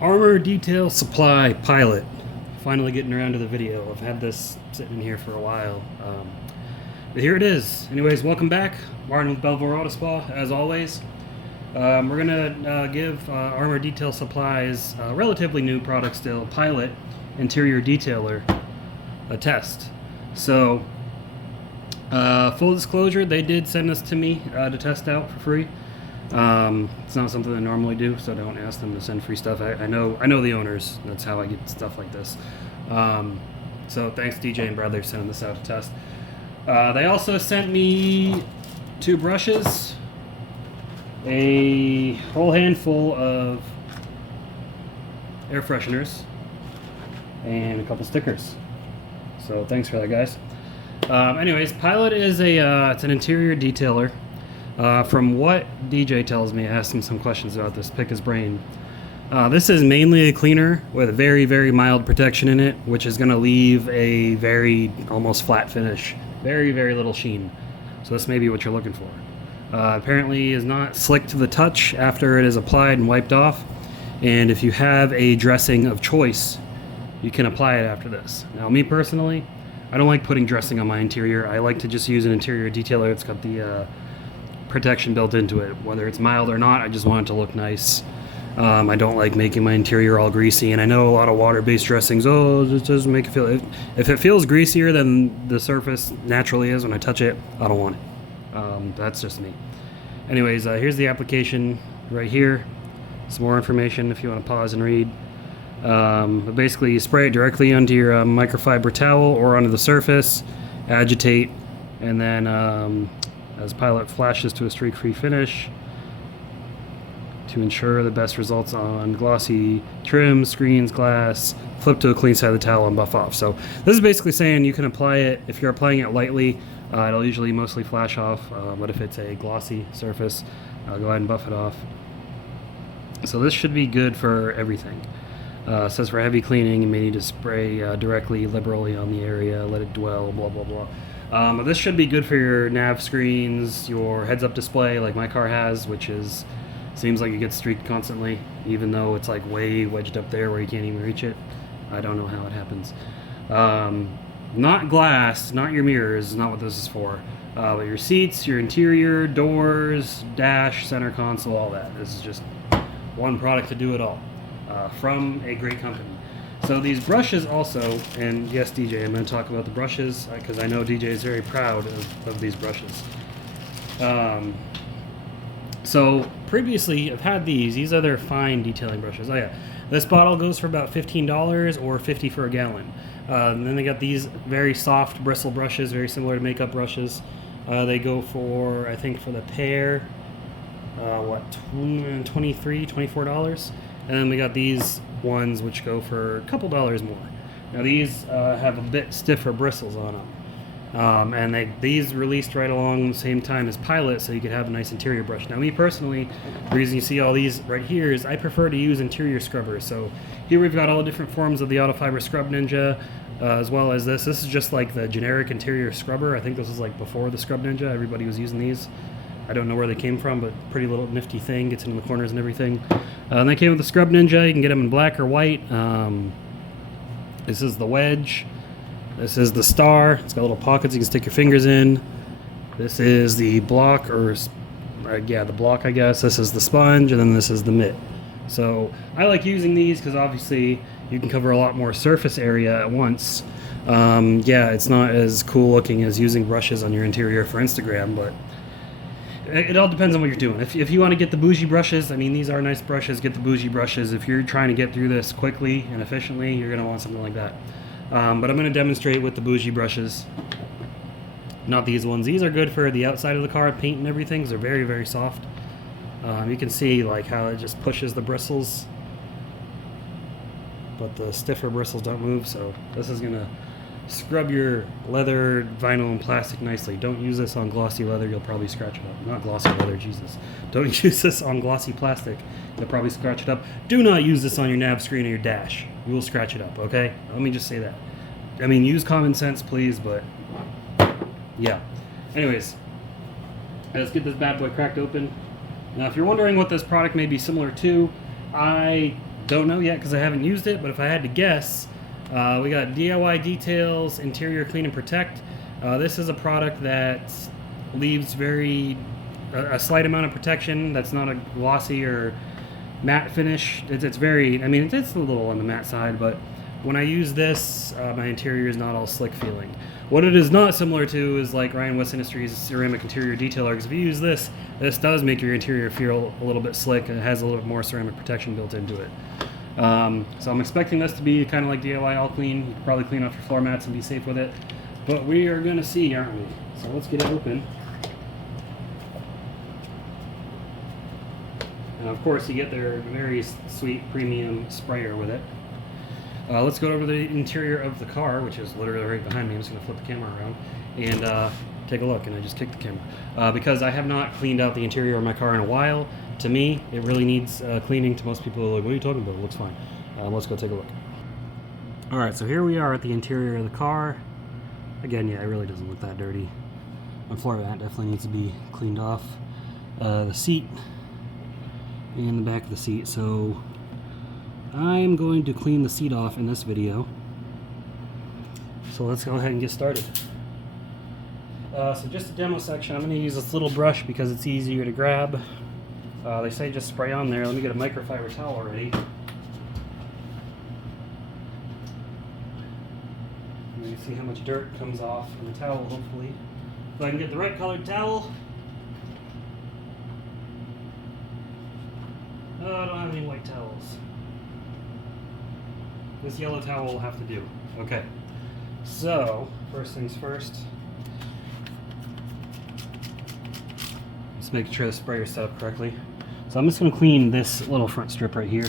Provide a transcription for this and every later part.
Armour Detail Supply Pilot. Finally getting around to the video. I've had this sitting in here for a while. But here it is. Anyways, welcome back. Martin with Belleville Auto Spa, as always. We're going to give Armour Detail Supply's relatively new product still, Pilot Interior Detailer, a test. So, full disclosure, they did send this to me to test out for free. It's not something I normally do, so don't ask them to send free stuff. I know the owners. That's how I get stuff like this. So thanks DJ and Bradley for sending this out to test. They also sent me 2 brushes, a whole handful of air fresheners, and a couple stickers. So thanks for that, guys. Anyways, Pilot is it's an interior detailer. From what DJ tells me, I asked him some questions about this, pick his brain. This is mainly a cleaner with very, very mild protection in it, which is going to leave a very almost flat finish. Very, very little sheen. So this may be what you're looking for. Apparently is not slick to the touch after it is applied and wiped off. And if you have a dressing of choice, you can apply it after this. Now, me personally, I don't like putting dressing on my interior. I like to just use an interior detailer. It's got the protection built into it. Whether it's mild or not, I just want it to look nice. I don't like making my interior all greasy, and I know a lot of water-based dressings, it doesn't make it feel... If it feels greasier than the surface naturally is when I touch it, I don't want it. That's just me. Anyways, here's the application right here. Some more information if you want to pause and read. But basically, you spray it directly onto your microfiber towel or onto the surface, agitate, and then as Pilot flashes to a streak-free finish to ensure the best results on glossy trim, screens, glass, flip to a clean side of the towel and buff off. So this is basically saying you can apply it, if you're applying it lightly, it'll usually mostly flash off, but if it's a glossy surface, go ahead and buff it off. So this should be good for everything. It says for heavy cleaning, you may need to spray directly, liberally on the area, let it dwell, blah, blah, blah. But this should be good for your nav screens, your heads-up display like my car has, which seems like it gets streaked constantly, even though it's like way wedged up there where you can't even reach it. I don't know how it happens. Not glass, not your mirrors, is not what this is for. But your seats, your interior, doors, dash, center console, all that. This is just one product to do it all. From a great company. So these brushes also, and yes DJ, I'm going to talk about the brushes because I know DJ is very proud of these brushes. So previously I've had these are their fine detailing brushes. Oh yeah, this bottle goes for about $15 or $50 for a gallon. And then they got these very soft bristle brushes, very similar to makeup brushes. They go for, I think for the pair, $23, $24. And then we got these ones which go for a couple dollars more. Now these have a bit stiffer bristles on them. And these released right along the same time as Pilot, so you could have a nice interior brush. Now me personally, the reason you see all these right here is I prefer to use interior scrubbers. So here we've got all the different forms of the Auto Fiber Scrub Ninja, as well as this. This is just like the generic interior scrubber. I think this was like before the Scrub Ninja. Everybody was using these. I don't know where they came from, but pretty little nifty thing, gets in the corners and everything. And they came with the Scrub Ninja. You can get them in black or white. This is the wedge. This is the star. It's got little pockets you can stick your fingers in. This is the block, the block, I guess. This is the sponge, and then this is the mitt. So I like using these because obviously you can cover a lot more surface area at once. It's not as cool looking as using brushes on your interior for Instagram, but it all depends on what you're doing. If you want to get the bougie brushes, I mean, these are nice brushes, get the bougie brushes. If you're trying to get through this quickly and efficiently, you're going to want something like that. But I'm going to demonstrate with the bougie brushes, not these ones. These are good for the outside of the car, paint and everything. They're very, very soft. You can see like how it just pushes the bristles, but the stiffer bristles don't move. So this is going to scrub your leather, vinyl, and plastic nicely. Don't use this on glossy leather. You'll probably scratch it up. Not glossy leather, Jesus. Don't use this on glossy plastic. You'll probably scratch it up. Do not use this on your nav screen or your dash. You will scratch it up, okay? Let me just say that. I mean, use common sense, please, but yeah. Anyways, let's get this bad boy cracked open. Now, if you're wondering what this product may be similar to, I Don't know yet because I haven't used it, but if I had to guess, we got DIY Details Interior Clean and Protect. This is a product that leaves a slight amount of protection. That's not a glossy or matte finish. It's very, I mean, it's a little on the matte side, but when I use this, my interior is not all slick feeling. What it is not similar to is like Ryan West Industries ceramic interior detailer, because if you use this, this does make your interior feel a little bit slick, and it has a little bit more ceramic protection built into it. So I'm expecting this to be kind of like DIY All Clean. You can probably clean off your floor mats and be safe with it, but we are going to see, aren't we? So let's get it open. And of course you get their very sweet premium sprayer with it. Let's go over the interior of the car, which is literally right behind me. I'm just going to flip the camera around and take a look. And I just kicked the camera. Because I have not cleaned out the interior of my car in a while. To me, it really needs cleaning. To most people, like, what are you talking about? It looks fine. Let's go take a look. Alright, so here we are at the interior of the car. Again, yeah, it really doesn't look that dirty. My floor mat definitely needs to be cleaned off. The seat and the back of the seat. So I'm going to clean the seat off in this video. So let's go ahead and get started. So just the demo section, I'm going to use this little brush because it's easier to grab. They say just spray on there. Let me get a microfiber towel ready. You can see how much dirt comes off from the towel, hopefully. If I can get the right colored towel. Oh, I don't have any white towels. This yellow towel will have to do. Okay. So, first things first. Just making sure the sprayer's set up correctly. So I'm just going to clean this little front strip right here.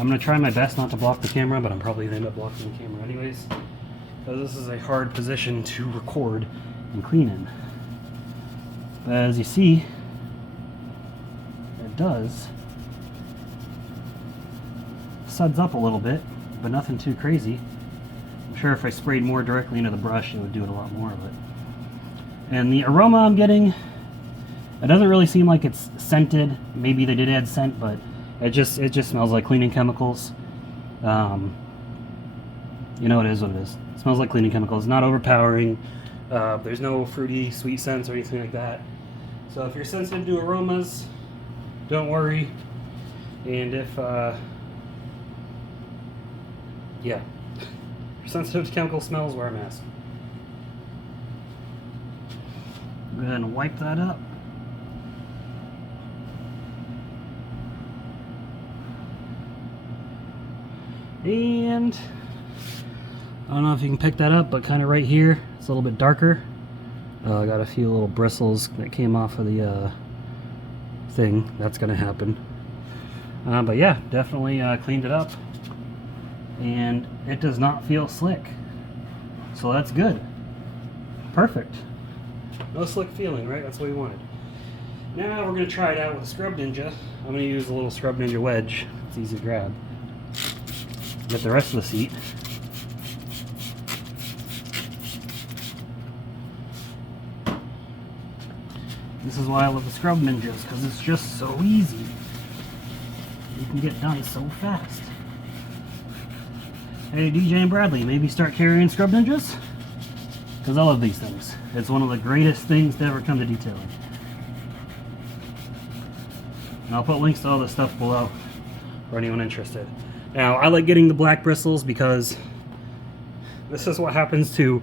I'm going to try my best not to block the camera, but I'm probably going to end up blocking the camera anyways, because this is a hard position to record and clean in. But as you see, it does suds up a little bit, but nothing too crazy. I'm sure if I sprayed more directly into the brush, it would do it a lot more of it. And the aroma I'm getting, it doesn't really seem like it's scented. Maybe they did add scent, but it just smells like cleaning chemicals. You know, it is what it is. It smells like cleaning chemicals. It's not overpowering. There's no fruity, sweet scents or anything like that. So if you're sensitive to aromas, don't worry. And if yeah, if you're sensitive to chemical smells, wear a mask. Go ahead and wipe that up. And I don't know if you can pick that up, but kind of right here, it's a little bit darker. I got a few little bristles that came off of the thing. That's going to happen. But yeah, definitely cleaned it up. And it does not feel slick. So that's good. Perfect. No slick feeling, right? That's what we wanted. Now we're going to try it out with a Scrub Ninja. I'm going to use a little Scrub Ninja wedge. It's easy to grab. Get the rest of the seat. This is why I love the Scrub Ninjas, because it's just so easy. You can get done so fast. Hey, DJ and Bradley, maybe start carrying Scrub Ninjas? Because I love these things. It's one of the greatest things to ever come to detailing. And I'll put links to all this stuff below for anyone interested. Now, I like getting the black bristles because this is what happens to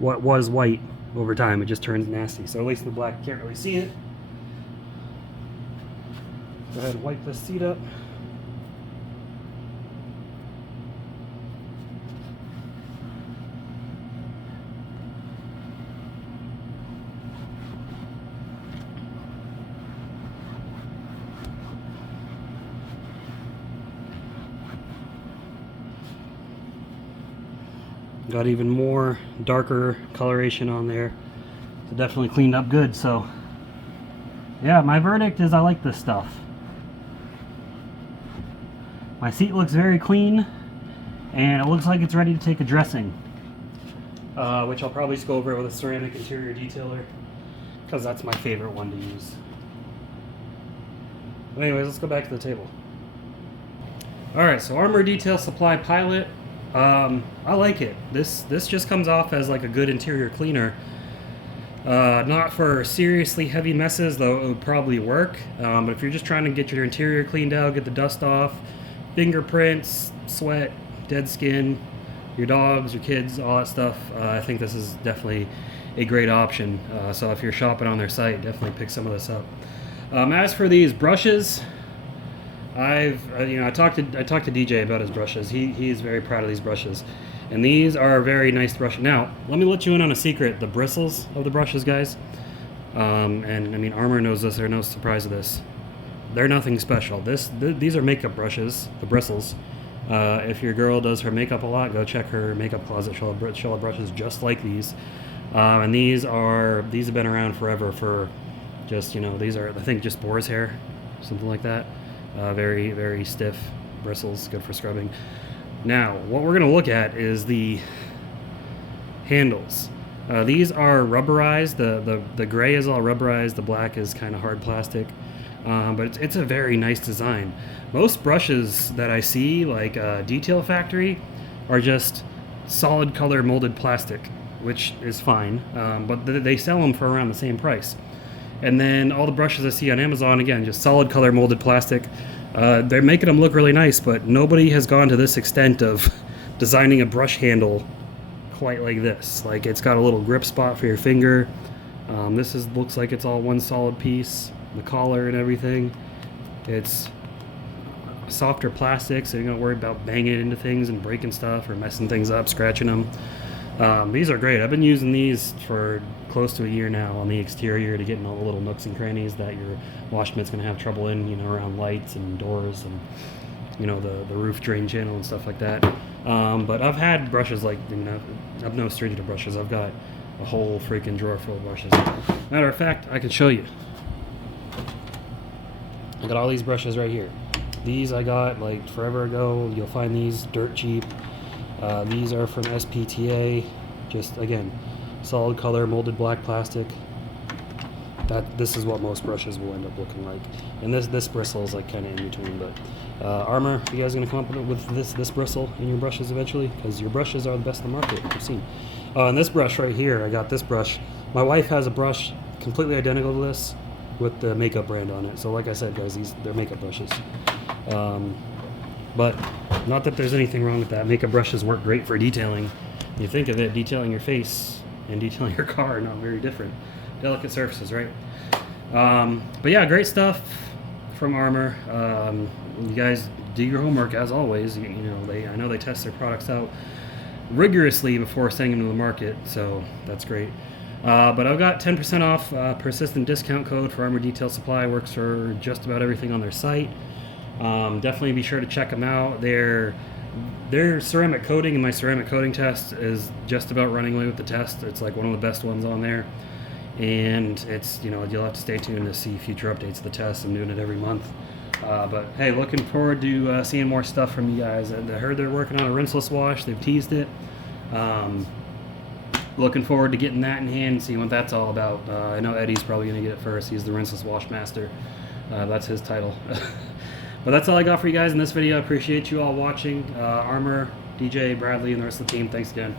what was white over time. It just turns nasty. So at least in the black, you can't really see it. Go ahead and wipe this seat up. Got even more darker coloration on there. So definitely cleaned up good. So yeah, my verdict is I like this stuff. My seat looks very clean and it looks like it's ready to take a dressing, which I'll probably just go over with a ceramic interior detailer because that's my favorite one to use. But anyways, let's go back to the table. All right, so Armour Detail Supply Pilot. I like it. This just comes off as like a good interior cleaner. Not for seriously heavy messes, though it would probably work. But if you're just trying to get your interior cleaned out, get the dust off, fingerprints, sweat, dead skin, your dogs, your kids, all that stuff, I think this is definitely a great option. So if you're shopping on their site, definitely pick some of this up. As for these brushes, I talked to DJ about his brushes. He's very proud of these brushes, and these are very nice brushes. Now, let me let you in on a secret: the bristles of the brushes, guys. And I mean, Armour knows this. There's no surprise of this. They're nothing special. These are makeup brushes. The bristles. If your girl does her makeup a lot, go check her makeup closet. She'll have brushes just like these. And these have been around forever for just, these are, I think, just boar's hair, something like that. Very, very stiff bristles, good for scrubbing. Now, what we're going to look at is the handles. These are rubberized. The gray is all rubberized. The black is kind of hard plastic. But it's a very nice design. Most brushes that I see, like Detail Factory, are just solid color molded plastic, which is fine. But they sell them for around the same price. And then all the brushes I see on Amazon, again, just solid color molded plastic. They're making them look really nice, but nobody has gone to this extent of designing a brush handle quite like this. Like, it's got a little grip spot for your finger. Looks like it's all one solid piece. The collar and everything. It's softer plastic, so you don't worry about banging it into things and breaking stuff or messing things up, scratching them. These are great. I've been using these for close to a year now on the exterior to get in all the little nooks and crannies that your wash mitt's going to have trouble in, around lights and doors and, the roof drain channel and stuff like that. But I've had brushes like, I'm no stranger to brushes. I've got a whole freaking drawer full of brushes. Matter of fact, I can show you. I got all these brushes right here. These I got like forever ago. You'll find these dirt cheap. These are from SPTA. Just, again, solid color, molded black plastic. This is what most brushes will end up looking like. And this bristle is like kind of in between. But Armour, you guys gonna come up with this bristle in your brushes eventually? Because your brushes are the best in the market, I've seen. And this brush right here, I got this brush. My wife has a brush completely identical to this, with the makeup brand on it. So like I said, guys, they're makeup brushes. But not that there's anything wrong with that. Makeup brushes work great for detailing. You think of it, detailing your face and detailing your car are not very different. Delicate surfaces, right? But yeah, great stuff from Armour. You guys do your homework as always. I know they test their products out rigorously before sending them to the market, so that's great. But I've got 10% off persistent discount code for Armour Detail Supply. Works for just about everything on their site. Definitely be sure to check them out. Their ceramic coating and my ceramic coating test is just about running away with the test. It's like one of the best ones on there. And it's, you'll have to stay tuned to see future updates of the test. I'm doing it every month. But hey, looking forward to seeing more stuff from you guys. I heard they're working on a rinseless wash. They've teased it. Looking forward to getting that in hand and seeing what that's all about. I know Eddie's probably going to get it first. He's the rinseless wash master. That's his title. But that's all I got for you guys in this video. I appreciate you all watching. Armour, DJ, Bradley, and the rest of the team, thanks again.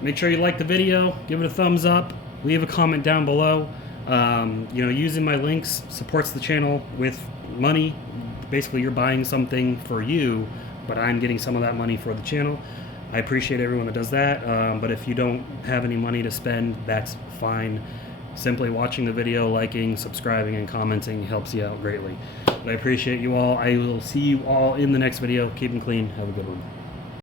Make sure you like the video, give it a thumbs up, leave a comment down below. Using my links supports the channel with money. Basically, you're buying something for you, but I'm getting some of that money for the channel. I appreciate everyone that does that, but if you don't have any money to spend, that's fine. Simply watching the video, liking, subscribing, and commenting helps you out greatly. But I appreciate you all. I will see you all in the next video. Keep them clean. Have a good one.